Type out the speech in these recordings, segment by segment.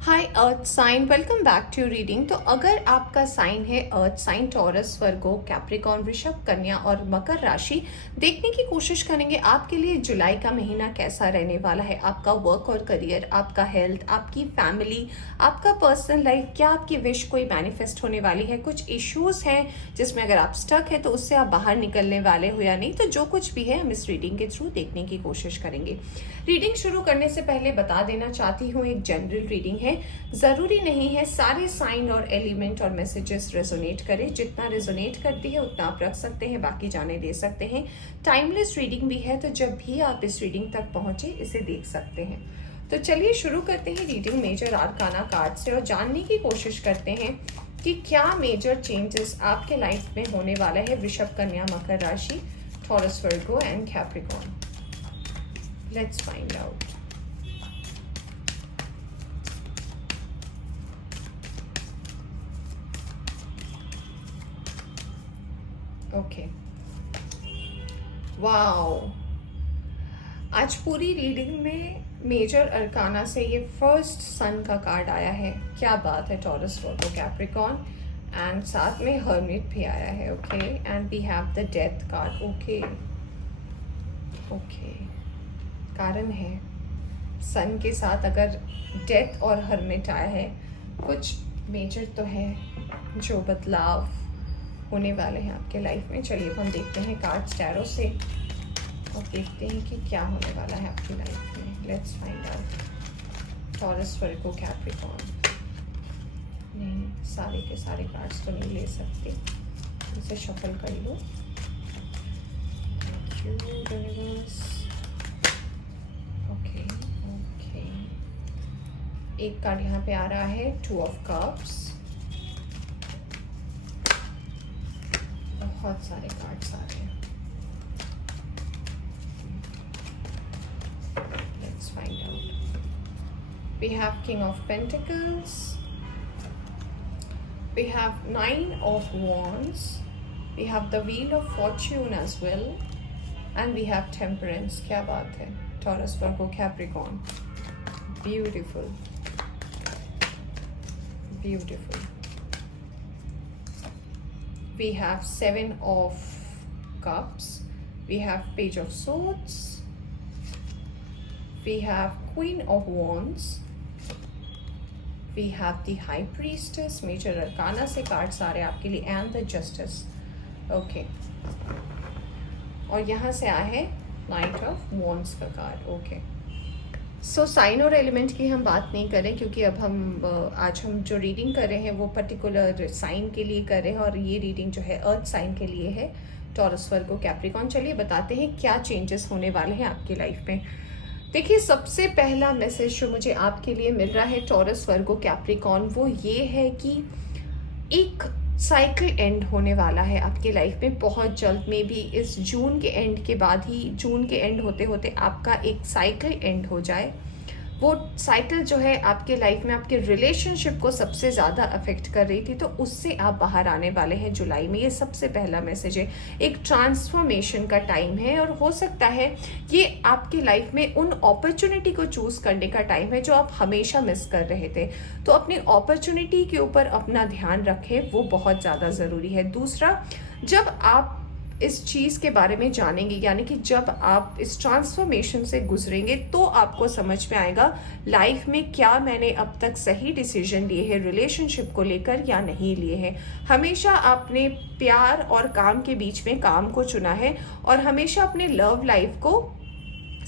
Hi earth sign, welcome back to reading. तो अगर आपका साइन है earth sign, Taurus, Virgo, Capricorn, वृषभ, कन्या और मकर राशि, देखने की कोशिश करेंगे आपके लिए जुलाई का महीना कैसा रहने वाला है। आपका वर्क और करियर, आपका हेल्थ, आपकी फैमिली, आपका पर्सनल लाइफ, क्या आपकी विश कोई मैनिफेस्ट होने वाली है। कुछ इश्यूज हैं जिसमें अगर आप स्टक है तो उससे आप बाहर निकलने वाले हो या नहीं। तो जो कुछ भी है हम इस रीडिंग के थ्रू देखने की कोशिश करेंगे। रीडिंग शुरू करने से पहले बता देना चाहती हूँ, एक जनरल रीडिंग है, जरूरी नहीं है सारे साइन और एलिमेंट और मैसेजेस रेजोनेट करें। जितना रेजोनेट करती है उतना आप रख सकते हैं, बाकी जाने दे सकते हैं। टाइमलेस रीडिंग भी है, तो जब भी आप इस रीडिंग तक पहुंचे इसे देख सकते हैं। तो चलिए शुरू करते हैं रीडिंग मेजर आर्काना कार्ड से और जानने की कोशिश करते हैं कि क्या मेजर चेंजेस आपके लाइफ में होने वाला है। वृषभ, कन्या, मकर राशि, taurus, Virgo and Capricorn. Let's find out. Okay, wow, आज पूरी रीडिंग में मेजर अरकाना से ये फर्स्ट सन का कार्ड आया है। क्या बात है। टॉरस, वर्गो, कैप्रिकॉर्न एंड साथ में हर्मिट भी आया है। Okay, and we have the death card. Okay okay, कारण है सन के साथ अगर डेथ और हर्मिट आया है, कुछ मेजर तो है जो बदलाव होने वाले हैं आपके लाइफ में। चलिए हम देखते हैं कार्ड्स टैरो से और देखते हैं कि क्या होने वाला है आपकी लाइफ में। Let's find out. Taurus, Virgo, Capricorn. नहीं, सारे के सारे कार्ड्स तो नहीं ले सकते, इसे शफल कर लो। Thank you universe. Okay okay, एक कार्ड यहाँ पे आ रहा है, टू ऑफ कप्स। बहुत सारे कार्ड्स आ रहे हैं। Let's find out. We have King of Pentacles. We have Nine of Wands. We have the Wheel of Fortune as well. And we have Temperance. क्या बात है। Taurus, Virgo, Capricorn. Beautiful. Beautiful. We have Seven of Cups. We have Page of Swords. We have Queen of Wands. We have the High Priestess. Major Arcana से cards आ रहे हैं आपके लिए, and the Justice. Okay. और यहाँ से आया है Knight of Wands का कार्ड। Okay. सो साइन और एलिमेंट की हम बात नहीं करें क्योंकि अब आज हम जो रीडिंग कर रहे हैं वो पर्टिकुलर साइन के लिए कर रहे हैं और ये रीडिंग जो है अर्थ साइन के लिए है, टॉरस, वर्गो, कैप्रिकॉर्न। चलिए बताते हैं क्या चेंजेस होने वाले हैं आपकी लाइफ में। देखिए, सबसे पहला मैसेज जो मुझे आपके लिए मिल रहा है टॉरस, वर्गो, कैप्रिकॉर्न, वो ये है कि एक साइकिल एंड होने वाला है आपके लाइफ में बहुत जल्द। मे बी इस जून के एंड के बाद ही, जून के एंड होते होते आपका एक साइकिल एंड हो जाए। वो साइकिल जो है आपके लाइफ में आपके रिलेशनशिप को सबसे ज़्यादा अफेक्ट कर रही थी, तो उससे आप बाहर आने वाले हैं जुलाई में। ये सबसे पहला मैसेज है। एक ट्रांसफॉर्मेशन का टाइम है और हो सकता है ये आपकी लाइफ में उन अपॉर्चुनिटी को चूज करने का टाइम है जो आप हमेशा मिस कर रहे थे। तो अपनी अपॉर्चुनिटी के ऊपर अपना ध्यान रखें, वो बहुत ज़्यादा ज़रूरी है। दूसरा, जब आप इस चीज़ के बारे में जानेंगे, यानी कि जब आप इस ट्रांसफॉर्मेशन से गुजरेंगे, तो आपको समझ में आएगा लाइफ में क्या मैंने अब तक सही डिसीजन लिए हैं रिलेशनशिप को लेकर या नहीं लिए हैं। हमेशा आपने प्यार और काम के बीच में काम को चुना है और हमेशा अपने लव लाइफ को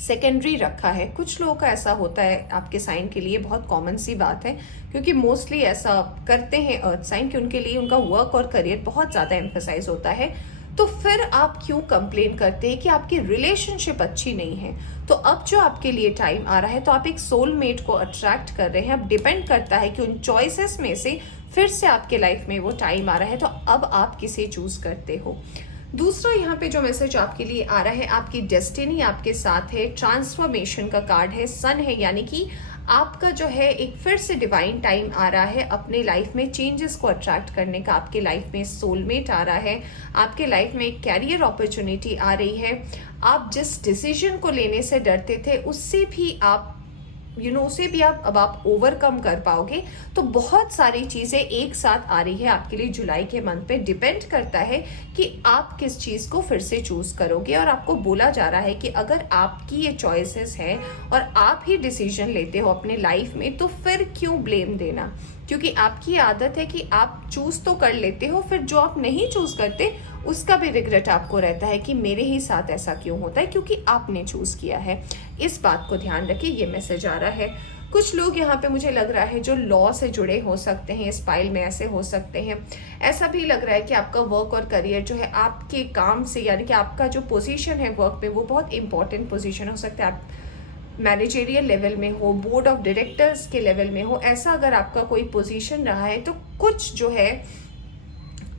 सेकेंडरी रखा है। कुछ लोगों का ऐसा होता है आपके साइन के लिए, बहुत कॉमन सी बात है क्योंकि मोस्टली ऐसा करते हैं अर्थ साइन कि उनके लिए उनका वर्क और करियर बहुत ज़्यादा एम्फेसाइज होता है। तो फिर आप क्यों कंप्लेन करते हैं कि आपकी रिलेशनशिप अच्छी नहीं है। तो अब जो आपके लिए टाइम आ रहा है, तो आप एक सोलमेट को अट्रैक्ट कर रहे हैं। अब डिपेंड करता है कि उन चॉइसेस में से फिर से आपके लाइफ में वो टाइम आ रहा है, तो अब आप किसे चूज करते हो। दूसरा, यहाँ पे जो मैसेज आपके लिए आ रहा है, आपकी डेस्टिनी आपके साथ है। ट्रांसफॉर्मेशन का कार्ड है, सन है, यानी कि आपका जो है एक फिर से डिवाइन टाइम आ रहा है अपने लाइफ में चेंजेस को अट्रैक्ट करने का। आपके लाइफ में सोलमेट आ रहा है, आपके लाइफ में एक कैरियर अपॉर्चुनिटी आ रही है। आप जिस डिसीजन को लेने से डरते थे उससे भी आप उसे भी अब आप ओवरकम कर पाओगे। तो बहुत सारी चीज़ें एक साथ आ रही है आपके लिए जुलाई के मंथ पे। डिपेंड करता है कि आप किस चीज़ को फिर से चूज़ करोगे। और आपको बोला जा रहा है कि अगर आपकी ये चॉइसेस हैं और आप ही डिसीजन लेते हो अपने लाइफ में, तो फिर क्यों ब्लेम देना, क्योंकि आपकी आदत है कि आप चूज़ तो कर लेते हो, फिर जो आप नहीं चूज़ करते उसका भी रिग्रेट आपको रहता है कि मेरे ही साथ ऐसा क्यों होता है, क्योंकि आपने चूज़ किया है। इस बात को ध्यान रखिए, ये मैसेज आ रहा है। कुछ लोग यहाँ पे मुझे लग रहा है जो लॉ से जुड़े हो सकते हैं, इस फाइल में ऐसे हो सकते हैं। ऐसा भी लग रहा है कि आपका वर्क और करियर जो है आपके काम से, यानी कि आपका जो पोजीशन है वर्क पे, वो बहुत इंपॉर्टेंट पोजीशन हो सकता है। आप मैनेजरियल लेवल में हो, बोर्ड ऑफ डायरेक्टर्स के लेवल में हो, ऐसा अगर आपका कोई पोजीशन रहा है, तो कुछ जो है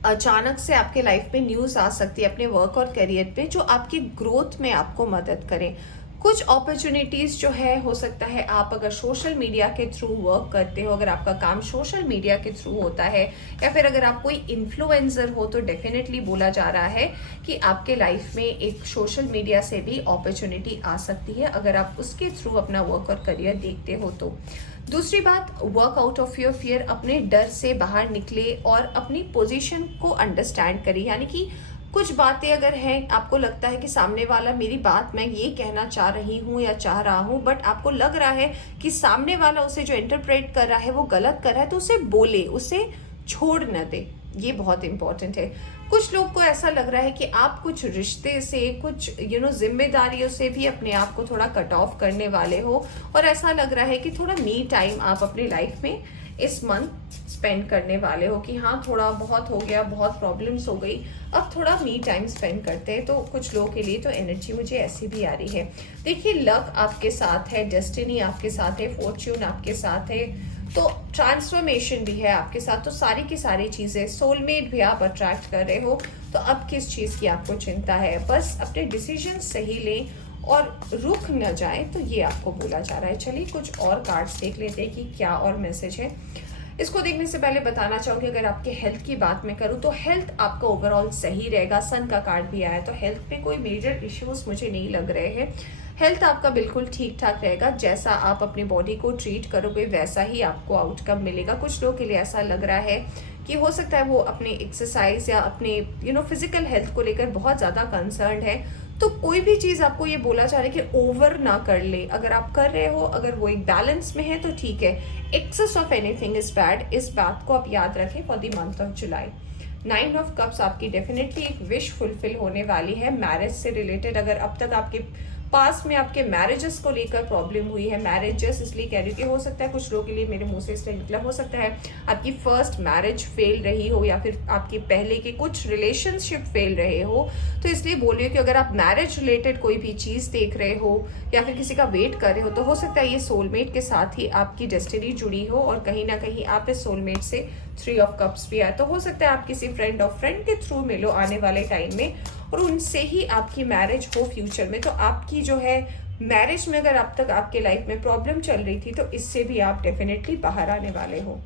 अचानक से आपके लाइफ में न्यूज़ आ सकती है अपने वर्क और करियर पे, जो आपकी ग्रोथ में आपको मदद करें। कुछ अपॉर्चुनिटीज़ जो है, हो सकता है आप अगर सोशल मीडिया के थ्रू वर्क करते हो, अगर आपका काम सोशल मीडिया के थ्रू होता है, या फिर अगर आप कोई इन्फ्लुएंसर हो, तो डेफिनेटली बोला जा रहा है कि आपके लाइफ में एक सोशल मीडिया से भी अपॉर्चुनिटी आ सकती है, अगर आप उसके थ्रू अपना वर्क और करियर देखते हो तो। दूसरी बात, work out of your fear, अपने डर से बाहर निकले और अपनी पोजीशन को अंडरस्टैंड करिए। यानी कि कुछ बातें अगर हैं, आपको लगता है कि सामने वाला मेरी बात मैं ये कहना चाह रही हूँ या चाह रहा हूँ, बट आपको लग रहा है कि सामने वाला उसे जो इंटरप्रेट कर रहा है वो गलत कर रहा है, तो उसे बोले, उसे छोड़ न दे। ये बहुत इंपॉर्टेंट है। कुछ लोग को ऐसा लग रहा है कि आप कुछ रिश्ते से, कुछ जिम्मेदारियों से भी अपने आप को थोड़ा कट ऑफ करने वाले हो, और ऐसा लग रहा है कि थोड़ा मी टाइम आप अपनी लाइफ में इस मंथ स्पेंड करने वाले हो, कि हाँ थोड़ा बहुत हो गया, बहुत प्रॉब्लम्स हो गई, अब थोड़ा मी टाइम स्पेंड करते हैं। तो कुछ लोगों के लिए तो एनर्जी मुझे ऐसी भी आ रही है। देखिए, लक आपके साथ है, डेस्टिनी आपके साथ है, फॉर्च्यून आपके साथ है, तो ट्रांसफॉर्मेशन भी है आपके साथ। तो सारी की सारी चीज़ें, सोलमेट भी आप अट्रैक्ट कर रहे हो। तो अब किस चीज़ की आपको चिंता है, बस अपने डिसीजन सही लें और रुक न जाए, तो ये आपको बोला जा रहा है। चलिए कुछ और कार्ड्स देख लेते हैं कि क्या और मैसेज है। इसको देखने से पहले बताना चाहूँगी, अगर आपके हेल्थ की बात मैं करूँ तो हेल्थ आपका ओवरऑल सही रहेगा। सन का कार्ड भी आया, तो हेल्थ में कोई मेजर इश्यूज मुझे नहीं लग रहे हैं। हेल्थ आपका बिल्कुल ठीक ठाक रहेगा। जैसा आप अपनी बॉडी को ट्रीट करोगे वैसा ही आपको आउटकम मिलेगा। कुछ लोगों के लिए ऐसा लग रहा है कि हो सकता है वो अपने एक्सरसाइज या अपने फिजिकल हेल्थ को लेकर बहुत ज़्यादा कंसर्न है। तो कोई भी चीज़ आपको ये बोला जा रहा है कि ओवर ना कर ले। अगर आप कर रहे हो, अगर वो एक बैलेंस में है तो ठीक है। Excess of anything is bad, इस बात को आप याद रखें for the month of July. 9 of cups आपकी डेफिनेटली एक विश फुलफिल होने वाली है मैरिज से रिलेटेड। अगर अब तक आपके पास में आपके मैरिजेस को लेकर प्रॉब्लम हुई है, मैरिजेस इसलिए कह रही हूँ कि हो सकता है कुछ लोगों के लिए, मेरे मुंह से इसलिए निकला, हो सकता है आपकी फर्स्ट मैरिज फेल रही हो, या फिर आपके पहले के कुछ रिलेशनशिप फेल रहे हो। तो इसलिए बोल रही हूँ कि अगर आप मैरिज रिलेटेड कोई भी चीज़ देख रहे हो या फिर किसी का वेट कर रहे हो, तो हो सकता है ये सोलमेट के साथ ही आपकी डेस्टिनी जुड़ी हो, और कहीं ना कहीं आप इस सोलमेट से 3 ऑफ कप्स भी आए। तो हो सकता है आप किसी फ्रेंड ऑफ फ्रेंड के थ्रू मिलो आने वाले टाइम में, और उनसे ही आपकी मैरिज हो फ्यूचर में। तो आपकी जो है मैरिज में अगर अब तक आपके लाइफ में प्रॉब्लम चल रही थी, तो इससे भी आप डेफिनेटली बाहर आने वाले हो।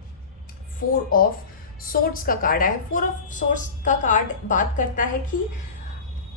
4 ऑफ सोर्ड्स का कार्ड है। 4 ऑफ सोर्ड्स का कार्ड बात करता है कि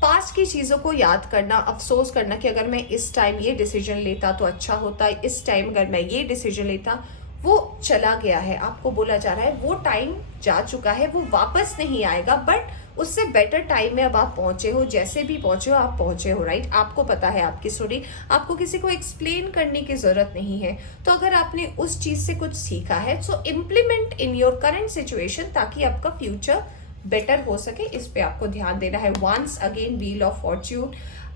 पास्ट की चीज़ों को याद करना, अफसोस करना कि अगर मैं इस टाइम ये डिसीजन लेता तो अच्छा होता, इस टाइम अगर मैं ये डिसीजन लेता, वो चला गया है। आपको बोला जा रहा है वो टाइम जा चुका है, वो वापस नहीं आएगा, बट उससे बेटर टाइम में अब आप पहुंचे हो। जैसे भी पहुंचे हो आप पहुंचे हो, राइट। आपको पता है आपकी स्टोरी, आपको किसी को एक्सप्लेन करने की जरूरत नहीं है। तो अगर आपने उस चीज से कुछ सीखा है, so implement in your current situation, ताकि आपका फ्यूचर बेटर हो सके। इस पे आपको ध्यान देना है। Once again wheel of fortune,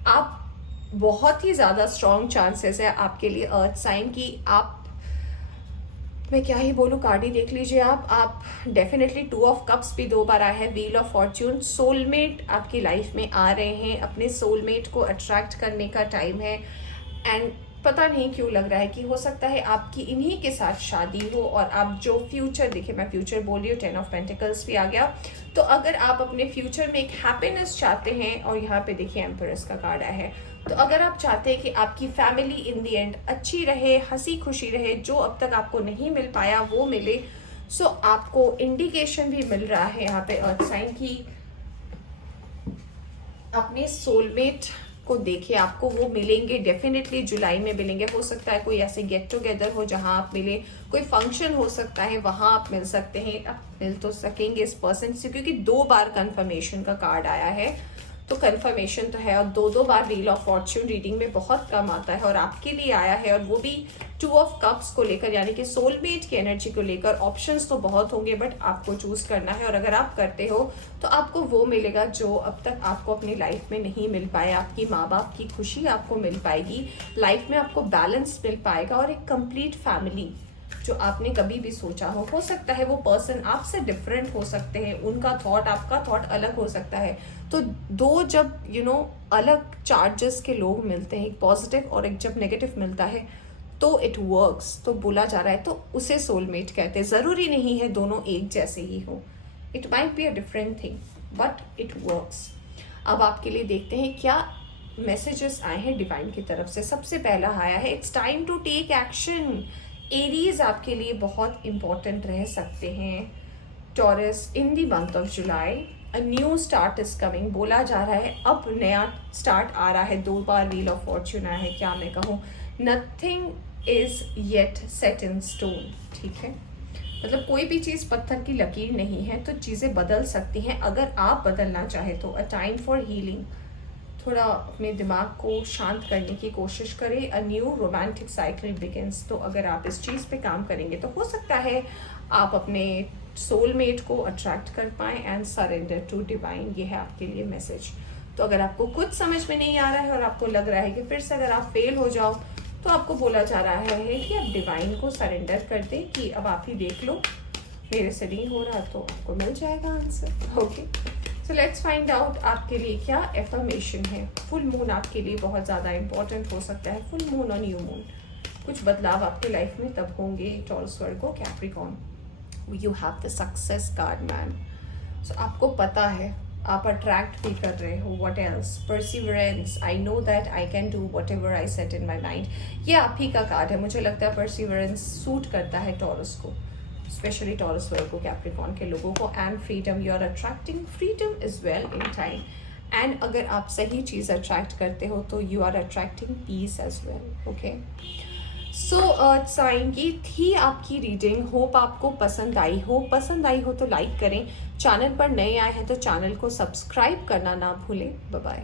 आप बहुत ही ज्यादा स्ट्रॉन्ग चांसेस है आपके लिए अर्थ साइन की। आप, मैं क्या ही बोलूँ, कार्ड ही देख लीजिए आप डेफिनेटली 2 ऑफ कप्स भी 2 बार आया है। व्हील ऑफ फॉर्च्यून, सोलमेट आपकी लाइफ में आ रहे हैं। अपने सोलमेट को अट्रैक्ट करने का टाइम है। एंड पता नहीं क्यों लग रहा है कि हो सकता है आपकी इन्हीं के साथ शादी हो, और आप जो फ्यूचर, देखिए मैं फ्यूचर बोल रही हूँ, 10 ऑफ पेंटिकल्स भी आ गया। तो अगर आप अपने फ्यूचर में एक हैप्पीनेस चाहते हैं, और यहाँ पे देखिए एम्परेस का कार्ड आया है, तो अगर आप चाहते हैं कि आपकी फैमिली इन दी एंड अच्छी रहे, हंसी खुशी रहे, जो अब तक आपको नहीं मिल पाया वो मिले, सो आपको इंडिकेशन भी मिल रहा है यहाँ पे अर्थ साइन की अपने सोलमेट को देखिए, आपको वो मिलेंगे डेफिनेटली, जुलाई में मिलेंगे। हो सकता है कोई ऐसे गेट टुगेदर हो जहां आप मिले, कोई फंक्शन हो सकता है वहां आप मिल सकते हैं। आप मिल तो सकेंगे इस पर्सन से, क्योंकि 2 बार कंफर्मेशन का कार्ड आया है, तो कंफर्मेशन तो है। और 2 बार व्हील ऑफ फॉर्च्यून रीडिंग में बहुत कम आता है, और आपके लिए आया है, और वो भी 2 ऑफ कप्स को लेकर, यानी कि सोलमेट की एनर्जी को लेकर। ऑप्शंस तो बहुत होंगे, बट आपको चूज करना है, और अगर आप करते हो तो आपको वो मिलेगा जो अब तक आपको अपनी लाइफ में नहीं मिल पाया। आपकी माँ बाप की खुशी आपको मिल पाएगी, लाइफ में आपको बैलेंस मिल पाएगा, और एक कंप्लीट फैमिली जो आपने कभी भी सोचा हो सकता है वो पर्सन आपसे डिफरेंट हो सकते हैं, उनका थॉट आपका थॉट अलग हो सकता है। तो 2 जब अलग चार्जेस के लोग मिलते हैं, एक पॉजिटिव और एक जब नेगेटिव मिलता है, तो इट वर्क्स, तो बोला जा रहा है, तो उसे सोलमेट कहते हैं। ज़रूरी नहीं है दोनों एक जैसे ही हो, it might be a different thing, but it works. अब आपके लिए देखते हैं क्या मैसेजेस आए हैं डिवाइन की तरफ से। सबसे पहला आया है, it's time to take action. Aries आपके लिए बहुत इंपॉर्टेंट रह सकते हैं। Taurus, in the month of July a new start is coming. बोला जा रहा है अब नया स्टार्ट आ रहा है। 2 बार व्हील ऑफ फॉर्च्यून आया है, क्या मैं कहूँ, nothing is yet set in stone. ठीक है, मतलब कोई भी चीज़ पत्थर की लकीर नहीं है, तो चीज़ें बदल सकती हैं अगर आप बदलना चाहे तो। अ टाइम फॉर हीलिंग, थोड़ा अपने दिमाग को शांत करने की कोशिश करें। A new romantic cycle begins. तो अगर आप इस चीज़ पे काम करेंगे तो हो सकता है आप अपने सोलमेट को अट्रैक्ट कर पाएँ। एंड सरेंडर टू डिवाइन, ये है आपके लिए मैसेज। तो अगर आपको कुछ समझ में नहीं आ रहा है और आपको लग रहा है कि फिर से अगर आप फेल हो जाओ, तो आपको बोला जा रहा है कि आप डिवाइन को सरेंडर कर दें कि अब आप ही देख लो, मेरे से नहीं हो रहा, तो आपको मिल जाएगा answer. Okay, so let's find out आपके लिए क्या एफर्मेशन है। फुल मून आपके लिए बहुत ज़्यादा इंपॉर्टेंट हो सकता है। फुल मून और न्यू मून, कुछ बदलाव आपके लाइफ में तब होंगे। Taurus, Virgo, Capricorn, you have the success card man. So आपको पता है आप अट्रैक्ट भी कर रहे हो। What else, perseverance, I know that I can do whatever I set in my mind. ये आप ही का कार्ड है। मुझे लगता है परसिवरेंस सूट करता है टॉरस को, स्पेशली टॉरस, वर्गो, कैप्रिकॉर्न के लोगों को। And freedom, you are attracting freedom is well in time. And अगर आप सही चीज़ अट्रैक्ट करते हो तो you are attracting peace as well. Okay, so sign, ये थी आपकी रीडिंग। होप आपको पसंद आई हो। पसंद आई हो तो लाइक करें। चैनल पर नए आए हैं तो चैनल को सब्सक्राइब करना ना भूलें। Bye bye.